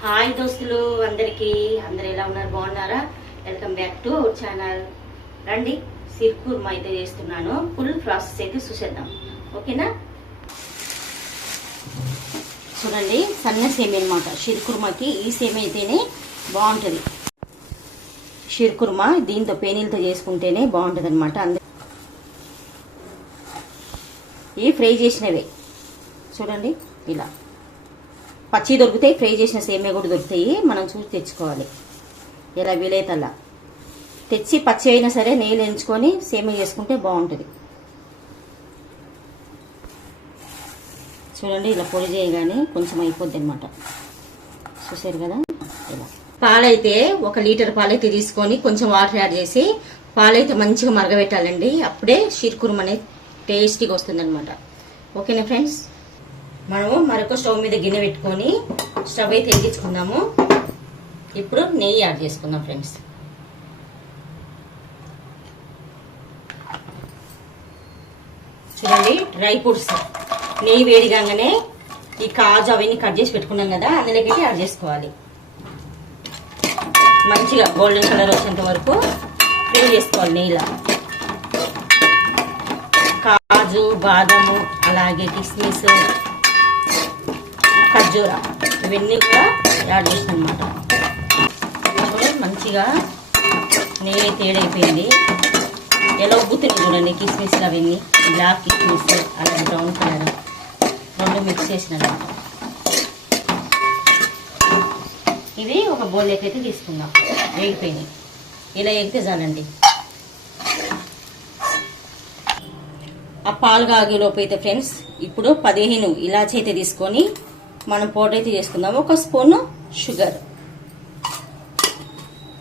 Hi దోస్తులు అందరికీ అందరు ఎలా ఉన్నారు? బాగున్నారా? Welcome back to our channel. రండి, సిర్ కుర్మా అయితే చేస్తున్నాను. ఫుల్ ప్రాసెస్ అయితే చూసేద్దాం, ఓకేనా? చూడండి, సన్న సేమియా అనమాట. షీర్ కుర్మాకి ఈ సేమియా అయితేనే బాగుంటుంది. షీర్ కుర్మా దీంతో పేనీలతో చేసుకుంటేనే బాగుంటుంది అనమాట. ఇవి ఫ్రై చేసినవే చూడండి, ఇలా పచ్చి దొరుకుతాయి, ఫ్రై చేసిన సేమియా కూడా దొరుకుతాయి. మనం చూసి తెచ్చుకోవాలి. ఇలా వీలైతే అలా తెచ్చి పచ్చి అయినా సరే నెయ్యిలు ఎంచుకొని సేమియా చేసుకుంటే బాగుంటుంది. చూడండి, ఇలా పొడి చేయగానే కొంచెం అయిపోద్ది అనమాట. చూసారు కదా? ఇలా పాలైతే 1 లీటర్ పాలైతే తీసుకొని కొంచెం వాటర్ యాడ్ చేసి పాలైతే మంచిగా మరగబెట్టాలండి. అప్పుడే షీర్ కుర్మా అనేది టేస్టీగా వస్తుంది అనమాట. ఓకేనా ఫ్రెండ్స్? మనము మరొక స్టవ్ మీద గిన్నె పెట్టుకొని స్టవ్ అయితే వెలిగించుకుందాము. ఇప్పుడు నెయ్యి యాడ్ చేసుకుందాం ఫ్రెండ్స్. చూడండి, డ్రై ఫ్రూట్స్ నెయ్యి వేడిగానే ఈ కాజు అవన్నీ కట్ చేసి పెట్టుకున్నాం కదా, అందులోకి యాడ్ చేసుకోవాలి. మంచిగా గోల్డెన్ కలర్ వచ్చేంత వరకు ఫ్రై చేసుకోవాలి నెయ్యిలో. కాజు, బాదము, అలాగే కిస్మిస్, ఖర్జూరా ఇవన్నీ కూడా యాడ్ చేసిన అనమాట. మంచిగా నెయ్యి అయితే ఏడైపోయింది. ఎలా ఉబ్బుతుంది చూడండి. కిస్మిస్లు అవన్నీ బ్లాక్ కిస్మిస్, అలాగే బ్రౌన్ కలర్ రెండు మిక్స్ చేసిన అనమాట. ఇది ఒక బౌల్లోకి అయితే తీసుకుందాం. వేగిపోయినాయి. ఇలా ఎగితే చాలండి. ఆ పాలు కాగేలోపు అయితే ఫ్రెండ్స్ ఇప్పుడు 15 ఇలాచి అయితే తీసుకొని మనం పౌడర్ అయితే చేసుకుందాం. 1 స్పూను షుగర్,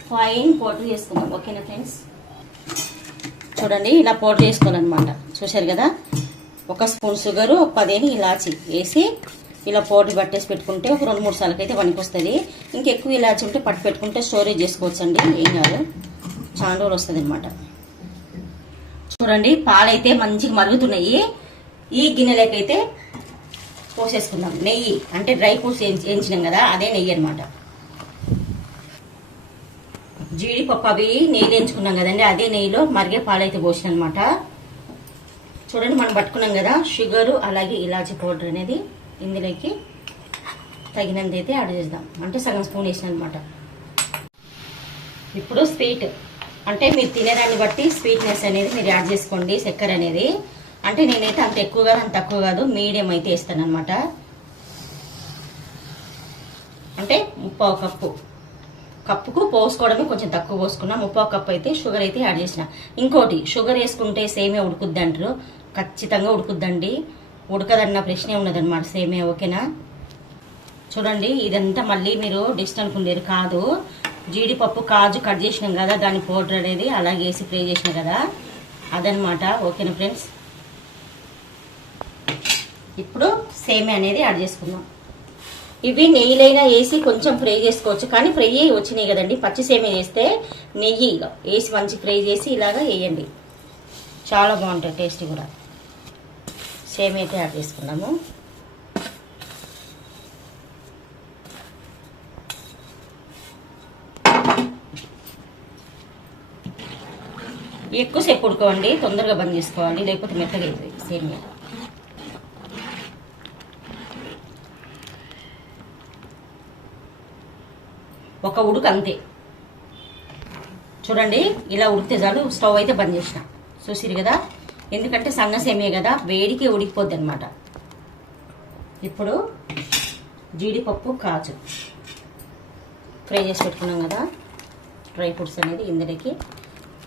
ఫైన్ పౌడర్ చేసుకుందాం. ఓకేనా ఫ్రెండ్స్? చూడండి, ఇలా పౌడర్ చేసుకోవాలన్నమాట. చూశారు కదా? 1 స్పూన్ షుగరు, 15 ఇలాచి వేసి ఇలా పౌడర్ పట్టేసి పెట్టుకుంటే ఒక 2-3 సార్లకి అయితే వస్తుంది. ఇంకెక్కువ ఇలాచి ఉంటే పట్టు పెట్టుకుంటే స్టోరేజ్ చేసుకోవచ్చు అండి. ఏం కాదు, చాలా రోజులు వస్తుంది అనమాట. చూడండి, పాలైతే మంచిగా మరుగుతున్నాయి. ఈ గిన్నెలోకి అయితే పోసేసుకుందాం నెయ్యి. అంటే డ్రై ఫ్రూట్స్ వేయించినాం కదా, అదే నెయ్యి అనమాట. జీడిపప్పు అవి నెయ్యి వేయించుకున్నాం కదండి, అదే నెయ్యిలో మరిగే పాలైతే పోసిన అనమాట. చూడండి, మనం పట్టుకున్నాం కదా షుగరు అలాగే ఇలాచి పౌడర్ అనేది ఇందులోకి తగినంత అయితే యాడ్ చేద్దాం. అంటే సగం స్పూన్ వేసిన అనమాట. ఇప్పుడు స్వీట్ అంటే మీరు తినేదాన్ని బట్టి స్వీట్నెస్ అనేది మీరు యాడ్ చేసుకోండి. చక్కెర అనేది అంటే నేనైతే అంత ఎక్కువ కాదు అంత తక్కువ కాదు, మీడియం అయితే వేస్తాను అనమాట. అంటే 3/4 కప్పు. కప్పుకు పోసుకోవడమే కొంచెం తక్కువ పోసుకున్నా. 3/4 కప్పు అయితే షుగర్ అయితే యాడ్ చేసిన. ఇంకోటి, షుగర్ వేసుకుంటే సేమియా ఉడుకుద్ది అంటారు. ఖచ్చితంగా ఉడుకుద్దండి. ఉడకదన్న ప్రశ్నే ఉన్నదన్నమాట సేమియా. ఓకేనా? చూడండి, ఇదంతా మళ్ళీ మీరు డిస్ట్ అనుకునేది కాదు. జీడిపప్పు, కాజు కట్ చేసినాం కదా, దాని పౌడర్ అనేది అలాగే వేసి ఫ్రై చేసినాం కదా, అదనమాట. ఓకేనా ఫ్రెండ్స్? ఇప్పుడు సేమియా అనేది యాడ్ చేసుకుందాం. ఇవి నెయ్యిలైనా వేసి కొంచెం ఫ్రై చేసుకోవచ్చు, కానీ ఫ్రై అయ్యి వచ్చినాయి కదండి. పచ్చి సేమియా చేస్తే నెయ్యి వేసి మంచి ఫ్రై చేసి ఇలాగా వేయండి, చాలా బాగుంటుంది టేస్ట్ కూడా. సేమియా అయితే యాడ్ చేసుకున్నాము. ఎక్కువసేపు ఉడుకోండి, తొందరగా బంద్ చేసుకోవాలి, లేకపోతే మెత్తగా అయిపోయింది సేమియా. ఒక ఉడుకు అంతే. చూడండి, ఇలా ఉడికితే చాలు. స్టవ్ అయితే బంద్ చేసిన. చూసిరు కదా? ఎందుకంటే సన్న సేమియా కదా, వేడికి ఉడికిపోద్ది అనమాట. ఇప్పుడు జీడిపప్పు, కాజు ఫ్రై చేసి పెట్టుకున్నాం కదా, డ్రై ఫ్రూట్స్ అనేది ఇందులోకి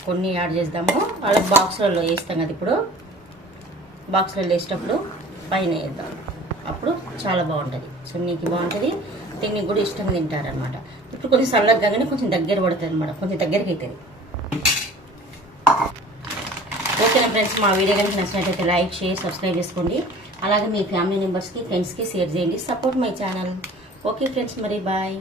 కొన్ని యాడ్ చేద్దాము. అలా బాక్స్లలో వేస్తాం కదా, ఇప్పుడు బాక్స్లలో వేసేటప్పుడు పైన వేద్దాం. అప్పుడు చాలా బాగుంటుంది. సున్నీకి బాగుంటుంది, తిని కూడా ఇష్టంగా తింటారనమాట. ఇప్పుడు కొంచెం చల్లగానే కొంచెం దగ్గర పడుతుంది అనమాట, కొంచెం దగ్గరికి అవుతుంది. ఓకేనా ఫ్రెండ్స్? మా వీడియో కనుక నచ్చినట్లయితే లైక్, షేర్, సబ్స్క్రైబ్ చేసుకోండి. అలాగే మీ ఫ్యామిలీ మెంబర్స్కి, ఫ్రెండ్స్కి షేర్ చేయండి. Support my channel. Okay friends, మరి బాయ్.